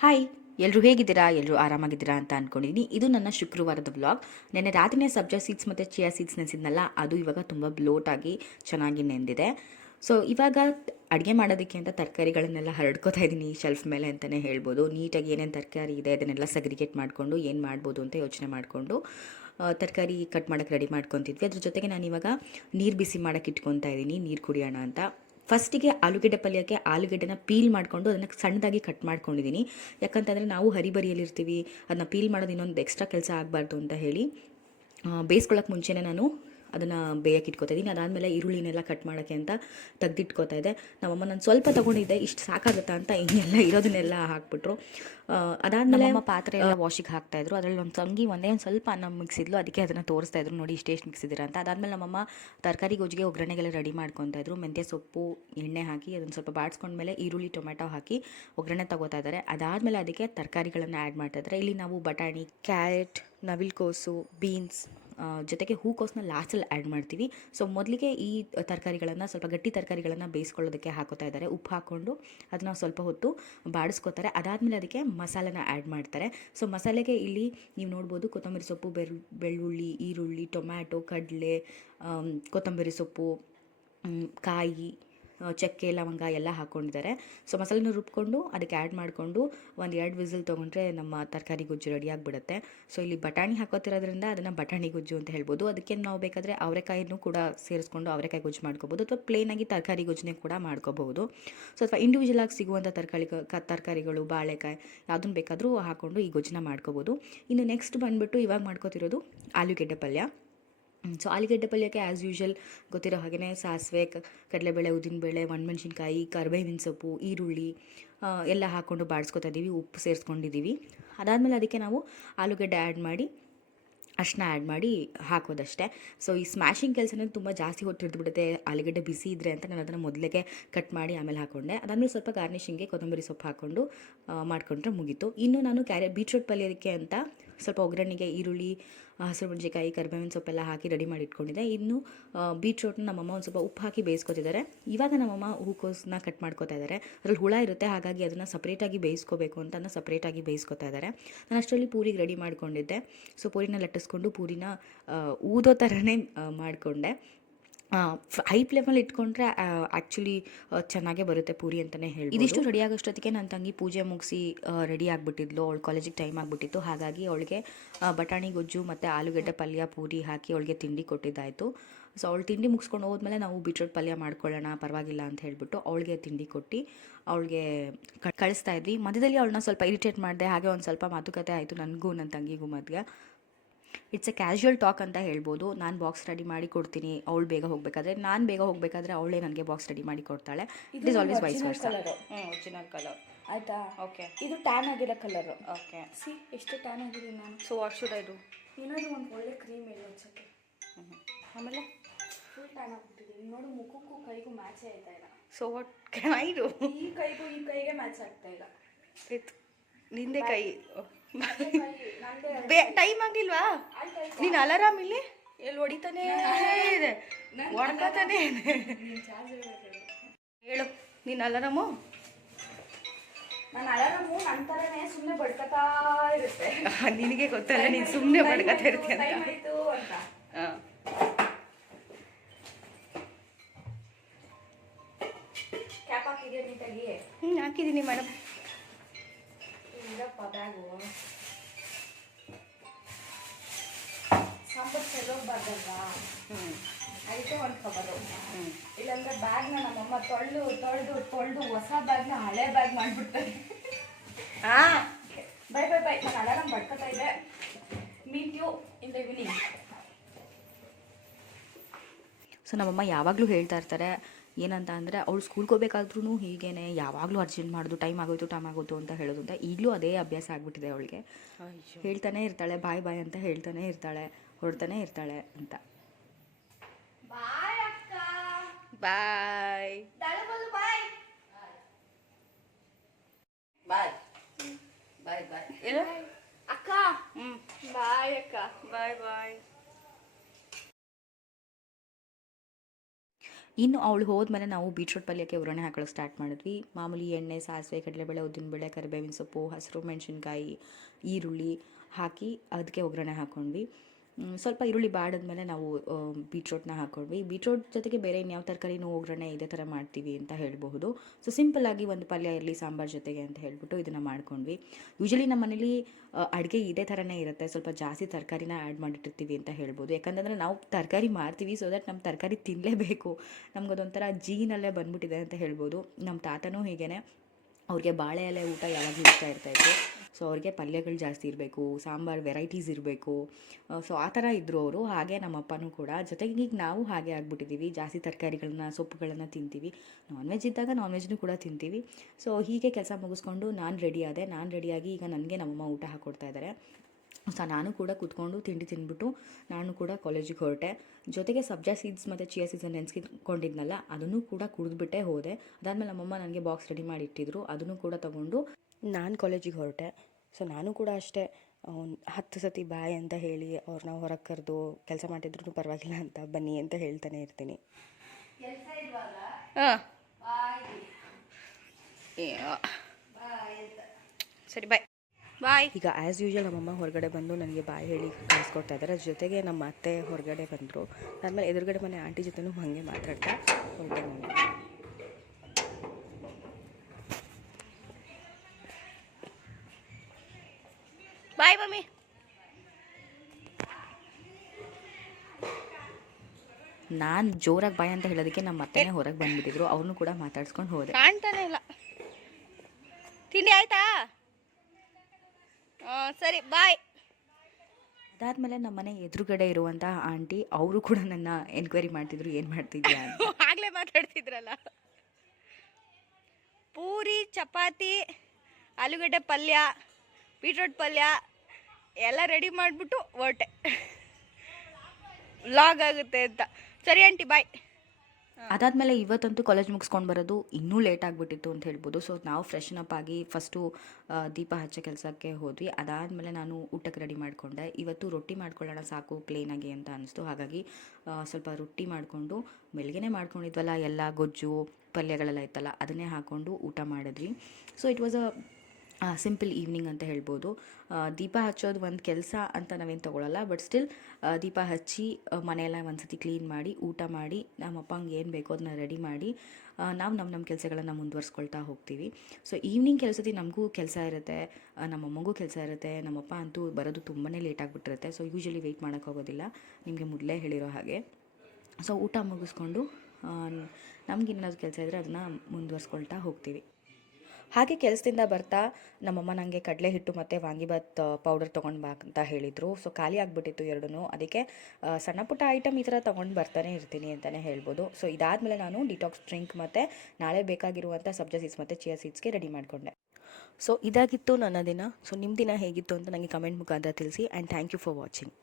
Hi ಎಲ್ಲರೂ ಹೇಗಿದ್ದೀರಾ? ಎಲ್ಲರೂ ಆರಾಮಾಗಿದ್ದೀರಾ ಅಂತ ಅಂದ್ಕೊಂಡಿದ್ದೀನಿ ಇದು ನನ್ನ ಶುಕ್ರವಾರದ ಬ್ಲಾಗ್ ನೆನ್ನೆ ರಾತ್ರಿನೇ ಸಬ್ಜಾ ಸೀಡ್ಸ್ ಮತ್ತು ಚಿಯಾ ಸೀಡ್ಸ್ ನೆನೆಸಿದ್ನಲ್ಲ, ಅದು ಇವಾಗ ತುಂಬ ಬ್ಲೋಟ್ ಆಗಿ ಚೆನ್ನಾಗಿ ನೆಂದಿದೆ. ಸೊ ಇವಾಗ ಅಡುಗೆ ಮಾಡೋದಕ್ಕೆ ಅಂತ ತರಕಾರಿಗಳನ್ನೆಲ್ಲ ಹರಡ್ಕೋತಾ ಇದ್ದೀನಿ ಶೆಲ್ಫ್ ಮೇಲೆ ಅಂತಲೇ ಹೇಳ್ಬೋದು. ನೀಟಾಗಿ ಏನೇನು ತರಕಾರಿ ಇದೆ ಅದನ್ನೆಲ್ಲ ಸಗ್ರಿಗೇಟ್ ಮಾಡಿಕೊಂಡು ಏನು ಮಾಡ್ಬೋದು ಅಂತ ಯೋಚನೆ ಮಾಡಿಕೊಂಡು ತರಕಾರಿ ಕಟ್ ಮಾಡೋಕ್ಕೆ ರೆಡಿ ಮಾಡ್ಕೊತಿದ್ವಿ. ಅದ್ರ ಜೊತೆಗೆ ನಾನು ಇವಾಗ ನೀರು ಬಿಸಿ ಮಾಡೋಕ್ಕೆ ಇಟ್ಕೊತಾ ಇದ್ದೀನಿ ನೀರು ಕುಡಿಯೋಣ ಅಂತ. ಫಸ್ಟಿಗೆ ಆಲೂಗೆಡ್ಡೆ ಪಲ್ಯಕ್ಕೆ ಆಲೂಗೆಡ್ಡೆನ ಪೀಲ್ ಮಾಡಿಕೊಂಡು ಅದನ್ನು ಸಣ್ಣದಾಗಿ ಕಟ್ ಮಾಡ್ಕೊಂಡಿದ್ದೀನಿ. ಯಾಕಂತಂದರೆ ನಾವು ಹರಿಬರಿಯಲ್ಲಿರ್ತೀವಿ, ಅದನ್ನ ಪೀಲ್ ಮಾಡೋದು ಇನ್ನೊಂದು ಎಕ್ಸ್ಟ್ರಾ ಕೆಲಸ ಆಗಬಾರ್ದು ಅಂತ ಹೇಳಿ ಬೇಯಿಸ್ಕೊಳ್ಳೋಕೆ ಮುಂಚೆನೇ ನಾನು ಅದನ್ನು ಬೇಯಕ್ಕೆ ಇಟ್ಕೋತಾ ಇದ್ದೀನಿ ಅದಾದಮೇಲೆ ಈರುಳ್ಳಿನೆಲ್ಲ ಕಟ್ ಮಾಡೋಕ್ಕೆ ಅಂತ ತೆಗ್ದಿಟ್ಕೋತಾ ಇದ್ದೆ ನಮ್ಮಮ್ಮ ನಾನು ಸ್ವಲ್ಪ ತೊಗೊಂಡಿದ್ದೆ, ಇಷ್ಟು ಸಾಕಾಗುತ್ತಾ ಅಂತ ಹಿಂಗೆಲ್ಲ ಇರೋದನ್ನೆಲ್ಲ ಹಾಕ್ಬಿಟ್ರು. ಅದಾದಮೇಲೆ ನಮ್ಮ ಪಾತ್ರೆ ಎಲ್ಲ ವಾಶಿಗೆ ಹಾಕ್ತಾಯಿದ್ರು ಅದರಲ್ಲಿ ಒಂದು ತಂಗಿ ಒಂದೇ ಒಂದು ಸ್ವಲ್ಪ ಅನ್ನ ಮಿಕ್ಸಿದ್ಲು. ಅದಕ್ಕೆ ಅದನ್ನು ತೋರಿಸ್ತಾ ಇದ್ರು. ನೋಡಿ, ಇಷ್ಟೆಷ್ಟು ಮಿಕ್ಸಿದ್ದೀರ ಅಂತ. ಅದಾದಮೇಲೆ ನಮ್ಮಮ್ಮ ತರಕಾರಿ ಗೊಜ್ಜಿಗೆ ಒಗ್ಗರಣೆಗೆಲ್ಲ ರೆಡಿ ಮಾಡ್ಕೊತಾ ಇದ್ರು. ಮೆಂತ್ಯ ಸೊಪ್ಪು, ಎಣ್ಣೆ ಹಾಕಿ, ಅದನ್ನು ಸ್ವಲ್ಪ ಬಾಡಿಸ್ಕೊಂಡ್ಮೇಲೆ ಈರುಳ್ಳಿ ಟೊಮೆಟೊ ಹಾಕಿ ಒಗ್ಗರಣೆ ತಗೋತಾ ಇದ್ದಾರೆ ಅದಾದಮೇಲೆ ಅದಕ್ಕೆ ತರಕಾರಿಗಳನ್ನು ಆ್ಯಡ್ ಮಾಡ್ತಾ ಇದ್ದಾರೆ ಇಲ್ಲಿ ನಾವು ಬಟಾಣಿ, ಕ್ಯಾರೆಟ್, ನವಿಲ್ಕೋಸು, ಬೀನ್ಸ್ ಜೊತೆಗೆ ಹೂಕೋಸನ್ನ ಲಾಸ್ಟಲ್ಲಿ ಆ್ಯಡ್ ಮಾಡ್ತೀವಿ. ಸೊ ಮೊದಲಿಗೆ ಈ ತರಕಾರಿಗಳನ್ನು, ಸ್ವಲ್ಪ ಗಟ್ಟಿ ತರಕಾರಿಗಳನ್ನು ಬೇಯಿಸ್ಕೊಳ್ಳೋದಕ್ಕೆ ಹಾಕೋತಾ ಇದ್ದಾರೆ. ಉಪ್ಪು ಹಾಕ್ಕೊಂಡು ಅದನ್ನ ಸ್ವಲ್ಪ ಹೊತ್ತು ಬಾಡಿಸ್ಕೋತಾರೆ. ಅದಾದಮೇಲೆ ಅದಕ್ಕೆ ಮಸಾಲೆನ ಆ್ಯಡ್ ಮಾಡ್ತಾರೆ. ಸೊ ಮಸಾಲೆಗೆ ಇಲ್ಲಿ ನೀವು ನೋಡ್ಬೋದು ಕೊತ್ತಂಬರಿ ಸೊಪ್ಪು, ಬೆರ್, ಬೆಳ್ಳುಳ್ಳಿ, ಈರುಳ್ಳಿ, ಟೊಮ್ಯಾಟೊ, ಕಡಲೆ ಕೊತ್ತಂಬರಿ ಸೊಪ್ಪು ಕಾಯಿ ಚಕ್ಕೆ, ಲವಂಗ ಎಲ್ಲ ಹಾಕ್ಕೊಂಡಿದ್ದಾರೆ. ಸೊ ಮಸಾಲೆನೂ ರುಬ್ಕೊಂಡು ಅದಕ್ಕೆ ಆ್ಯಡ್ ಮಾಡಿಕೊಂಡು ಒಂದು ಎರಡು ವಿಸಿಲ್ ತೊಗೊಂಡ್ರೆ ನಮ್ಮ ತರಕಾರಿ ಗೊಜ್ಜು ರೆಡಿ ಆಗಿಬಿಡುತ್ತೆ. ಸೊ ಇಲ್ಲಿ ಬಟಾಣಿ ಹಾಕೋತಿರೋದ್ರಿಂದ ಅದನ್ನು ಬಟಾಣಿ ಗೊಜ್ಜು ಅಂತ ಹೇಳ್ಬೋದು. ಅದಕ್ಕೆ ನಾವು ಬೇಕಾದರೆ ಅವರೆಕಾಯಿನೂ ಕೂಡ ಸೇರಿಸ್ಕೊಂಡು ಅವರೆಕಾಯಿ ಗೊಜ್ಜು ಮಾಡ್ಕೋಬೋದು ಅಥವಾ ಪ್ಲೇನಾಗಿ ತರಕಾರಿ ಗೊಜ್ಜನ್ನೇ ಕೂಡ ಮಾಡ್ಕೋಬಹುದು. ಸೊ ಅಥವಾ ಇಂಡಿವಿಜುವಲ್ ಆಗಿ ಸಿಗುವಂಥ ತರಕಾರಿ ತರಕಾರಿಗಳು, ಬಾಳೆಕಾಯಿ ಯಾವುದನ್ನು ಬೇಕಾದರೂ ಹಾಕ್ಕೊಂಡು ಈ ಗೊಜ್ಜನ್ನ ಮಾಡ್ಕೋಬೋದು ಇನ್ನು ನೆಕ್ಸ್ಟ್ ಬಂದುಬಿಟ್ಟು ಇವಾಗ ಮಾಡ್ಕೋತಿರೋದು ಆಲೂಗೆಡ್ಡೆ ಪಲ್ಯ. ಸೊ ಆಲೂಗಡ್ಡೆ ಪಲ್ಯಕ್ಕೆ ಆ್ಯಸ್ ಯೂಶ್ವಲ್ ಗೊತ್ತಿರೋ ಹಾಗೆಯೇ ಸಾಸಿವೆ ಕಡಲೆಬೇಳೆ ಉದ್ದಿನಬೇಳೆ ಒಣಮೆಣ್ಸಿನ್ಕಾಯಿ, ಕರ್ಬೇವಿನ ಸೊಪ್ಪು, ಈರುಳ್ಳಿ ಎಲ್ಲ ಹಾಕ್ಕೊಂಡು ಬಾಡಿಸ್ಕೊತಾ ಇದ್ದೀವಿ ಉಪ್ಪು ಸೇರಿಸ್ಕೊಂಡಿದ್ದೀವಿ ಅದಾದಮೇಲೆ ಅದಕ್ಕೆ ನಾವು ಆಲೂಗಡ್ಡೆ ಆ್ಯಡ್ ಮಾಡಿ ಅಷ್ಟನ್ನ ಆ್ಯಡ್ ಮಾಡಿ ಹಾಕೋದಷ್ಟೇ. ಸೊ ಈ ಸ್ಮ್ಯಾಶಿಂಗ್ ಕೆಲಸನೇ ತುಂಬ ಜಾಸ್ತಿ ಹೊತ್ತು ಆಲೂಗಡ್ಡೆ ಬಿಸಿ ಇದ್ದರೆ ಅಂತ ನಾನು ಅದನ್ನು ಮೊದಲಿಗೆ ಕಟ್ ಮಾಡಿ ಆಮೇಲೆ ಹಾಕ್ಕೊಂಡೆ ಅದಾದಮೇಲೆ ಸ್ವಲ್ಪ ಗಾರ್ನಿಷಿಂಗ್ಗೆ ಕೊತ್ತಂಬರಿ ಸೊಪ್ಪು ಹಾಕ್ಕೊಂಡು ಮಾಡ್ಕೊಂಡ್ರೆ ಮುಗೀತು. ಇನ್ನು ನಾನು ಕ್ಯಾರೆ ಬೀಟ್ರೂಟ್ ಪಲ್ಯಕ್ಕೆ ಅಂತ ಸ್ವಲ್ಪ ಒಗ್ಗರಣೆಗೆ ಈರುಳ್ಳಿ ಹಸಿರು ಮೆಣಸಿಕಾಯಿ ಕರಿಬೇವಿನ ಸೊಪ್ಪೆಲ್ಲ ಹಾಕಿ ರೆಡಿ ಮಾಡಿ ಇಟ್ಕೊಂಡಿದ್ದೆ ಇನ್ನು ಬೀಟ್ರೂಟ್ನ ನಮ್ಮಮ್ಮ ಒಂದು ಸ್ವಲ್ಪ ಉಪ್ಪು ಹಾಕಿ ಬೇಯಿಸ್ಕೊತಿದ್ದಾರೆ. ಇವಾಗ ನಮ್ಮಮ್ಮ ಹೂಕೋಸನ್ನ ಕಟ್ ಮಾಡ್ಕೊತಾ ಇದ್ದಾರೆ. ಅದ್ರಲ್ಲಿ ಹುಳ ಇರುತ್ತೆ, ಹಾಗಾಗಿ ಅದನ್ನು ಸಪ್ರೇಟಾಗಿ ಬೇಯಿಸ್ಕೋಬೇಕು ಅಂತ ಅದನ್ನ ಸಪ್ರೇಟಾಗಿ ಬೇಯಿಸ್ಕೊತಾ ಇದ್ದಾರೆ. ನಾನು ಅಷ್ಟರಲ್ಲಿ ಪೂರಿಗೆ ರೆಡಿ ಮಾಡ್ಕೊಂಡಿದ್ದೆ. ಸೊ ಪೂರಿನ ಲಟ್ಟಿಸ್ಕೊಂಡು ಪೂರಿನ ಊದೋ ಥರನೇ ಮಾಡಿಕೊಂಡೆ. ಹೈ ಫ್ಲೇಮಲ್ಲಿ ಇಟ್ಕೊಂಡ್ರೆ ಆ್ಯಕ್ಚುಲಿ ಚೆನ್ನಾಗೇ ಬರುತ್ತೆ ಪೂರಿ ಅಂತಲೇ ಹೇಳಿ ಇದಿಷ್ಟು ರೆಡಿ ಆಗೋಷ್ಟೊತ್ತಿಗೆ ನನ್ನ ತಂಗಿ ಪೂಜೆ ಮುಗಿಸಿ ರೆಡಿ ಆಗಿಬಿಟ್ಟಿದ್ಲು. ಅವಳು ಕಾಲೇಜಿಗೆ ಟೈಮ್ ಆಗಿಬಿಟ್ಟಿತ್ತು. ಹಾಗಾಗಿ ಅವಳಿಗೆ ಬಟಾಣಿ, ಗೊಜ್ಜು ಮತ್ತು ಆಲೂಗಡ್ಡೆ ಪಲ್ಯ, ಪೂರಿ ಹಾಕಿ ಅವಳಿಗೆ ತಿಂಡಿ ಕೊಟ್ಟಿದ್ದಾಯಿತು. ಸೊ ಅವಳು ತಿಂಡಿ ಮುಗಿಸ್ಕೊಂಡು ಹೋದ್ಮೇಲೆ ನಾವು ಬೀಟ್ರೋಟ್ ಪಲ್ಯ ಮಾಡ್ಕೊಳ್ಳೋಣ, ಪರವಾಗಿಲ್ಲ ಅಂತ ಹೇಳಿಬಿಟ್ಟು ಅವಳಿಗೆ ತಿಂಡಿ ಕೊಟ್ಟು, ಅವಳಿಗೆ ಕಳಿಸ್ತಾ ಇದ್ವಿ. ಮಧ್ಯದಲ್ಲಿ ಅವಳನ್ನ ಸ್ವಲ್ಪ ಇರಿಟೇಟ್ ಮಾಡಿದೆ, ಹಾಗೆ ಒಂದು ಸ್ವಲ್ಪ ಮಾತುಕತೆ ಆಯಿತು ನನಗೂ ನನ್ನ ತಂಗಿಗೂ ಮಧ್ಯ. ಇಟ್ಸ್ ಎ ಕ್ಯಾಶುವಲ್ ಟಾಕ್ ಅಂತ ಹೇಳ್ಬೋದು. ನಾನು ಬಾಕ್ಸ್ ರೆಡಿ ಮಾಡಿ ಕೊಡ್ತೀನಿ. ಅವಳು ಬೇಗ ಹೋಗಬೇಕಾದ್ರೆ ನಾನು ಬೇಗ ಹೋಗಬೇಕಾದ್ರೆ ಅವಳೇ ನನಗೆ ಬಾಕ್ಸ್ ರೆಡಿ ಮಾಡಿ ಕೊಡ್ತಾಳೆ. It is always vice versa original colour ಆಯ್ತಾ? ಓಕೆ ಇದು ಟ್ಯಾನ್ ಆಗಿರೋ ಕಲರ್ ಓಕೆ ಸಿ ಎಷ್ಟು ಟ್ಯಾನ್ ಆಗಿದೆ ನಾನು so what should I do ಏನಾದರೂ ಒಂದು ಒಳ್ಳೆ ಕ್ರೀಮ್ ಇಲ್ಲ ಹಚ್ಚಕ್ಕೆ ಆಮೇಲೆ? ಫುಲ್ ಟ್ಯಾನ್ ಆಗ್ಬಿಟ್ಟಿದ್ದೀನಿ ನೋಡು ಮುಖಕ್ಕೂ ಕೈಗೂ ಮ್ಯಾಚ್ ಆಯ್ತಾ ಇಲ್ಲ. So what can I do ಈ ಕೈಗೂ ಈ ಕೈಗೆ ಮ್ಯಾಚ್ ಆಗ್ತಾ ಇಲ್ಲ. ವಿತ್ ನಿಂದೆ ಕೈ. ಬೇ ಟೈಮ್ ಆಗಿಲ್ವಾ? ನೀನು ಅಲಾರಾಮ್ ಇಲ್ಲಿ? ಎಲ್ಲಿ ಹೊಡಿತಾನೆ? ಇದೆ ಹೊಡ್ಕೋತಾನೆ ಹೇಳು ನೀನು ಅಲಾರಾಮು ನಿನಗೆ ಗೊತ್ತಲ್ಲ ನೀನು ಸುಮ್ಮನೆ ಬಡ್ಕತಾ ಇರ್ತೀಯ ಅಂತ. ಹಾಂ. ಹ್ಞೂ ಹಾಕಿದ್ದೀನಿ ಮೇಡಮ್ ಇಲ್ಲಪ್ಪ ಬ್ಯಾಗು ಸಾಂಬಾರು ಚೆಲ್ಲೋಗ್ಬಾರ್ದಲ್ವಾ ಹ್ಞೂ ಅದಕ್ಕೆ ಹ್ಞೂ ಇಲ್ಲಾಂದ್ರೆ ಬ್ಯಾಗ್ನ ನಮ್ಮಮ್ಮ ತೊಳೆದು ತೊಳೆದು ತೊಳೆದು ಹೊಸ ಬ್ಯಾಗ್ನ ಹಳೆ ಬ್ಯಾಗ್ ಮಾಡಿಬಿಡ್ತಾರೆ ಹಾಂ ಬೈ ಬೈ ಬೈ. ನಾನು ಅಲಾರಾಮ್ ಬಡ್ಕೊತಾ ಇದೆ. Meet you in the evening so ನಮ್ಮಮ್ಮ ಯಾವಾಗಲೂ ಹೇಳ್ತಾ ಇರ್ತಾರೆ ಏನಂತ ಅಂದರೆ ಅವಳು ಸ್ಕೂಲ್ಗೆ ಹೋಗ್ಬೇಕಾದ್ರೂ ಹೀಗೇನೆ ಯಾವಾಗಲೂ ಅರ್ಜೆಂಟ್ ಮಾಡೋದು ಟೈಮ್ ಆಗೋಯ್ತು ಟೈಮ್ ಆಗೋಯ್ತು ಅಂತ ಹೇಳೋದು ಅಂತ ಈಗಲೂ ಅದೇ ಅಭ್ಯಾಸ ಆಗಿಬಿಟ್ಟಿದೆ ಅವಳಿಗೆ. ಹೇಳ್ತಾನೆ ಇರ್ತಾಳೆ ಬಾಯ್ ಬಾಯ್ ಅಂತ ಹೇಳ್ತಾನೆ ಇರ್ತಾಳೆ ಹೊರಡ್ತಾನೆ ಇರ್ತಾಳೆ ಅಂತ. ಬಾಯ್ ಅಕ್ಕ. ಬಾಯ್. ಬಾಯ್. ಬಾಯ್. ಬಾಯ್ ಬಾಯ್. ಇಲ್ಲ ಅಕ್ಕ. ಹ್ಞೂ ಬಾಯ್ ಅಕ್ಕ. ಬಾಯ್ ಬಾಯ್. ಇನ್ನು ಅವಳು ಹೋದ್ಮೇಲೆ ನಾವು ಬೀಟ್ರೂಟ್ ಪಲ್ಯಕ್ಕೆ ಒಗ್ಗರಣೆ ಹಾಕೊಳ್ಳೋಕೆ ಸ್ಟಾರ್ಟ್ ಮಾಡಿದ್ವಿ. ಮಾಮೂಲಿ ಎಣ್ಣೆ, ಸಾಸಿವೆ, ಕಡಲೆಬೇಳೆ, ಉದ್ದಿನಬೇಳೆ, ಕರಿಬೇವಿನ ಸೊಪ್ಪು, ಹಸಿರು, ಮೆಣಸಿನ್ಕಾಯಿ, ಈರುಳ್ಳಿ ಹಾಕಿ ಅದಕ್ಕೆ ಒಗ್ಗರಣೆ ಹಾಕ್ಕೊಂಡ್ವಿ ಸ್ವಲ್ಪ ಈರುಳ್ಳಿ ಬಾಡಿದ್ಮೇಲೆ ನಾವು ಬೀಟ್ರೋಟ್ನ ಹಾಕ್ಕೊಂಡ್ವಿ ಬೀಟ್ರೋಟ್ ಜೊತೆಗೆ ಬೇರೆ ಇನ್ಯಾವ ತರಕಾರಿನೂ ಒಗ್ಗರಣೆ ಇದೇ ಥರ ಮಾಡ್ತೀವಿ ಅಂತ ಹೇಳಬಹುದು. ಸೊ ಸಿಂಪಲ್ಲಾಗಿ ಒಂದು ಪಲ್ಯ ಇರಲಿ, ಸಾಂಬಾರು ಜೊತೆಗೆ ಅಂತ ಹೇಳ್ಬಿಟ್ಟು ಇದನ್ನು ಮಾಡ್ಕೊಂಡ್ವಿ. ಯೂಶಲಿ ನಮ್ಮ ಮನೇಲಿ ಅಡುಗೆ ಇದೇ ಥರನೇ ಇರುತ್ತೆ. ಸ್ವಲ್ಪ ಜಾಸ್ತಿ ತರಕಾರಿನ ಆ್ಯಡ್ ಮಾಡಿಟ್ಟಿರ್ತೀವಿ ಅಂತ ಹೇಳ್ಬೋದು. ಯಾಕಂತಂದರೆ ನಾವು ತರಕಾರಿ ಮಾಡ್ತೀವಿ ಸೊ ದಟ್ ನಮ್ಮ ತರಕಾರಿ ತಿನ್ನಲೇಬೇಕು ನಮಗದೊಂಥರ ಜೀನಲ್ಲೇ ಬಂದ್ಬಿಟ್ಟಿದೆ ಅಂತ ಹೇಳ್ಬೋದು. ನಮ್ಮ ತಾತನೂ ಹೀಗೇ ಅವ್ರಿಗೆ ಬಾಳೆ ಎಲೆ ಊಟ ಯಾವಾಗಲೂ ಇಷ್ಟ ಇರ್ತಾಯಿತ್ತು ಸೊ ಅವ್ರಿಗೆ ಪಲ್ಯಗಳು ಜಾಸ್ತಿ ಇರಬೇಕು, ಸಾಂಬಾರು ವೆರೈಟೀಸ್ ಇರಬೇಕು. ಸೊ ಆ ಥರ ಇದ್ದರು ಅವರು. ಹಾಗೆ ನಮ್ಮಪ್ಪನೂ ಕೂಡ. ಜೊತೆಗೆ ಈಗ ನಾವು ಹಾಗೆ ಆಗಿಬಿಟ್ಟಿದ್ದೀವಿ ಜಾಸ್ತಿ ತರಕಾರಿಗಳನ್ನ, ಸೊಪ್ಪುಗಳನ್ನು ತಿಂತೀವಿ. ನಾನ್ ವೆಜ್ ಇದ್ದಾಗ ನಾನ್ ವೆಜ್ನೂ ಕೂಡ ತಿಂತೀವಿ. ಸೊ ಹೀಗೆ ಕೆಲಸ ಮುಗಿಸ್ಕೊಂಡು ನಾನು ರೆಡಿ ಆದೆ. ನಾನು ರೆಡಿಯಾಗಿ ಈಗ ನನಗೆ ನಮ್ಮಮ್ಮ ಊಟ ಹಾಕ್ಕೊಡ್ತಾ ಇದ್ದಾರೆ ಸೊ ನಾನು ಕೂಡ ಕೂತ್ಕೊಂಡು ತಿಂಡಿ ತಿಂದ್ಬಿಟ್ಟು ನಾನು ಕೂಡ ಕಾಲೇಜಿಗೆ ಹೊರಟೆ. ಜೊತೆಗೆ ಸಬ್ಜಾ ಸೀಡ್ಸ್ ಮತ್ತು ಚಿಯಾ ಸೀಡ್ಸ್ ನೆನೆಸ್ಕೊಂಡಿದ್ನಲ್ಲ ಅದನ್ನು ಕೂಡ ಕುಡಿದ್ಬಿಟ್ಟೆ ಹೋದೆ. ಅದಾದಮೇಲೆ ನಮ್ಮಮ್ಮ ನನಗೆ ಬಾಕ್ಸ್ ರೆಡಿ ಮಾಡಿ ಇಟ್ಟಿದ್ರು. ಅದನ್ನು ಕೂಡ ತಗೊಂಡು ನಾನು ಕಾಲೇಜಿಗೆ ಹೊರಟೆ. ಸೊ ನಾನು ಕೂಡ ಅಷ್ಟೇ ಹತ್ತು ಸತಿ ಬಾಯ್ ಅಂತ ಹೇಳಿ ಅವ್ರನ್ನ ಹೊರಗೆ ಕರೆದು ಕೆಲಸ ಮಾಡಿದ್ರು ಪರವಾಗಿಲ್ಲ ಅಂತ ಬನ್ನಿ ಅಂತ ಹೇಳ್ತಾನೆ ಇರ್ತೀನಿ. ಸರಿ ಬಾಯ್. ಬಾಯ್. ಈಗ ಆ್ಯಸ್ ಯೂಶಲ್ ನಮ್ಮಮ್ಮ ಹೊರಗಡೆ ಬಂದು ನನಗೆ ಬಾಯ್ ಹೇಳಿ ಕಳಿಸ್ಕೊಡ್ತಾ ಇದ್ದಾರೆ ಅದ್ರ ಜೊತೆಗೆ ನಮ್ಮ ಅತ್ತೆ ಹೊರಗಡೆ ಬಂದರು. ಆದಮೇಲೆ ಎದುರುಗಡೆ ಮನೆ ಆಂಟಿ ಜೊತೆನೂ ಹಾಗೆ ಮಾತಾಡ್ತಾ ಹೊರಟೆ ನಾನು. ಮಮ್ಮಿ ನಾನು ಜೋರಾಗಿ ಬಾಯ್ ಅಂತ ಹೇಳೋದಕ್ಕೆ ನಮ್ಮ ಅತ್ತೆನೇ ಹೊರಗೆ ಬಂದ್ಬಿಟ್ಟಿದ್ರು ಅವ್ರನ್ನೂ ಕೂಡ ಮಾತಾಡ್ಸ್ಕೊಂಡು ಹೋದೆ. ಕಾಣ್ತಾನೆ ಇಲ್ಲ. ತಿಂಡಿ ಆಯ್ತಾ? ಸರಿ ಬಾಯ್. ಅದಾದಮೇಲೆ ನಮ್ಮ ಮನೆ ಎದುರುಗಡೆ ಇರುವಂತಹ ಆಂಟಿ ಅವರು ಕೂಡ ನನ್ನ ಎನ್ಕ್ವೈರಿ ಮಾಡ್ತಿದ್ರು ಏನು ಮಾಡ್ತಿದ್ಯಾ ಅಂತ. ಆಗಲೇ ಮಾತಾಡ್ತಿದ್ರಲ್ಲ. ಪೂರಿ ಚಪಾತಿ ಆಲೂಗಡ್ಡೆ ಪಲ್ಯ ಬೀಟ್ರೋಟ್ ಪಲ್ಯ ಎಲ್ಲ ರೆಡಿ ಮಾಡಿಬಿಟ್ಟು ಹೊರಟೆ. ಲಾಗ್ ಆಗುತ್ತೆ ಅಂತ. ಸರಿ ಆಂಟಿ ಬಾಯ್ ಅದಾದಮೇಲೆ ಇವತ್ತಂತೂ ಕಾಲೇಜ್ ಮುಗಿಸ್ಕೊಂಡು ಬರೋದು ಇನ್ನೂ ಲೇಟ್ ಆಗಿಬಿಟ್ಟಿತ್ತು ಅಂತ ಹೇಳ್ಬೋದು. ಸೊ ನಾವು ಫ್ರೆಶನ್ ಅಪ್ ಆಗಿ ಫಸ್ಟು ದೀಪ ಹಚ್ಚೋ ಕೆಲಸಕ್ಕೆ ಹೋದ್ವಿ. ಅದಾದಮೇಲೆ ನಾನು ಊಟಕ್ಕೆ ರೆಡಿ ಮಾಡಿಕೊಂಡೆ. ಇವತ್ತು ರೊಟ್ಟಿ ಮಾಡ್ಕೊಳ್ಳೋಣ ಸಾಕು ಪ್ಲೇನಾಗಿ ಅಂತ ಅನಿಸ್ತು. ಹಾಗಾಗಿ ಸ್ವಲ್ಪ ರೊಟ್ಟಿ ಮಾಡಿಕೊಂಡು ಬೆಳಗ್ಗೆನೇ ಮಾಡ್ಕೊಂಡಿದ್ವಲ್ಲ, ಎಲ್ಲ ಗೊಜ್ಜು ಪಲ್ಯಗಳೆಲ್ಲ ಇತ್ತಲ್ಲ, ಅದನ್ನೇ ಹಾಕ್ಕೊಂಡು ಊಟ ಮಾಡಿದ್ವಿ. So it was a simple evening ಅಂತ ಹೇಳ್ಬೋದು. ದೀಪ ಹಚ್ಚೋದು ಒಂದು ಕೆಲಸ ಅಂತ ನಾವೇನು ತೊಗೊಳಲ್ಲ ಬಟ್ ಸ್ಟಿಲ್ ದೀಪ ಹಚ್ಚಿ ಮನೆಯೆಲ್ಲ ಒಂದು ಸತಿ ಕ್ಲೀನ್ ಮಾಡಿ, ಊಟ ಮಾಡಿ ನಮ್ಮ ಅಪ್ಪಂಗೆ ಏನು ಬೇಕೋ ಅದನ್ನ ರೆಡಿ ಮಾಡಿ ನಾವು ನಮ್ಮ ನಮ್ಮ ಕೆಲಸಗಳನ್ನು ಮುಂದುವರ್ಸ್ಕೊಳ್ತಾ ಹೋಗ್ತೀವಿ. ಸೊ ಈವ್ನಿಂಗ್ ಕೆಲಸದಿ ನಮಗೂ ಕೆಲಸ ಇರುತ್ತೆ ನಮ್ಮಮ್ಮಗೂ ಕೆಲಸ ಇರುತ್ತೆ, ನಮ್ಮಪ್ಪ ಅಂತೂ ಬರೋದು ತುಂಬಾ ಲೇಟ್ ಆಗಿಬಿಟ್ಟಿರುತ್ತೆ ಸೊ ಯೂಶಲಿ ವೆಯ್ಟ್ ಮಾಡೋಕ್ಕಾಗೋದಿಲ್ಲ ನಿಮಗೆ ಮೊದಲೇ ಹೇಳಿರೋ ಹಾಗೆ. ಸೊ ಊಟ ಮುಗಿಸ್ಕೊಂಡು ನಮಗೇನಾದ್ರು ಕೆಲಸ ಇದ್ದರೆ ಅದನ್ನು ಮುಂದುವರ್ಸ್ಕೊಳ್ತಾ ಹೋಗ್ತೀವಿ. ಹಾಗೆ ಕೆಲಸದಿಂದ ಬರ್ತಾ ನಮ್ಮಮ್ಮ ನನಗೆ ಕಡಲೆ ಹಿಟ್ಟು ಮತ್ತು ವಾಂಗಿಭಾತ್ ಪೌಡರ್ ತೊಗೊಂಡು ಬಾ ಅಂತ ಹೇಳಿದರು. ಸೊ ಖಾಲಿ ಆಗಿಬಿಟ್ಟಿತ್ತು ಎರಡೂ ಅದಕ್ಕೆ ಸಣ್ಣ ಪುಟ್ಟ ಐಟಮ್ ಈ ಥರ ತೊಗೊಂಡು ಬರ್ತಾನೆ ಇರ್ತೀನಿ ಅಂತಲೇ ಹೇಳ್ಬೋದು. ಸೊ ಇದಾದಮೇಲೆ ನಾನು ಡಿಟಾಕ್ಸ್ ಡ್ರಿಂಕ್ ಮತ್ತು ನಾಳೆ ಬೇಕಾಗಿರುವಂಥ ಸಬ್ಜಾ ಸೀಡ್ಸ್ ಮತ್ತು ಚಿಯಾ ಸೀಡ್ಸ್ಗೆ ರೆಡಿ ಮಾಡಿಕೊಂಡೆ. ಸೊ ಇದಾಗಿತ್ತು ನನ್ನ ದಿನ. ಸೊ ನಿಮ್ಮ ದಿನ ಹೇಗಿತ್ತು ಅಂತ ನನಗೆ ಕಮೆಂಟ್ ಮುಖಾಂತರ ತಿಳಿಸಿ. And thank you for watching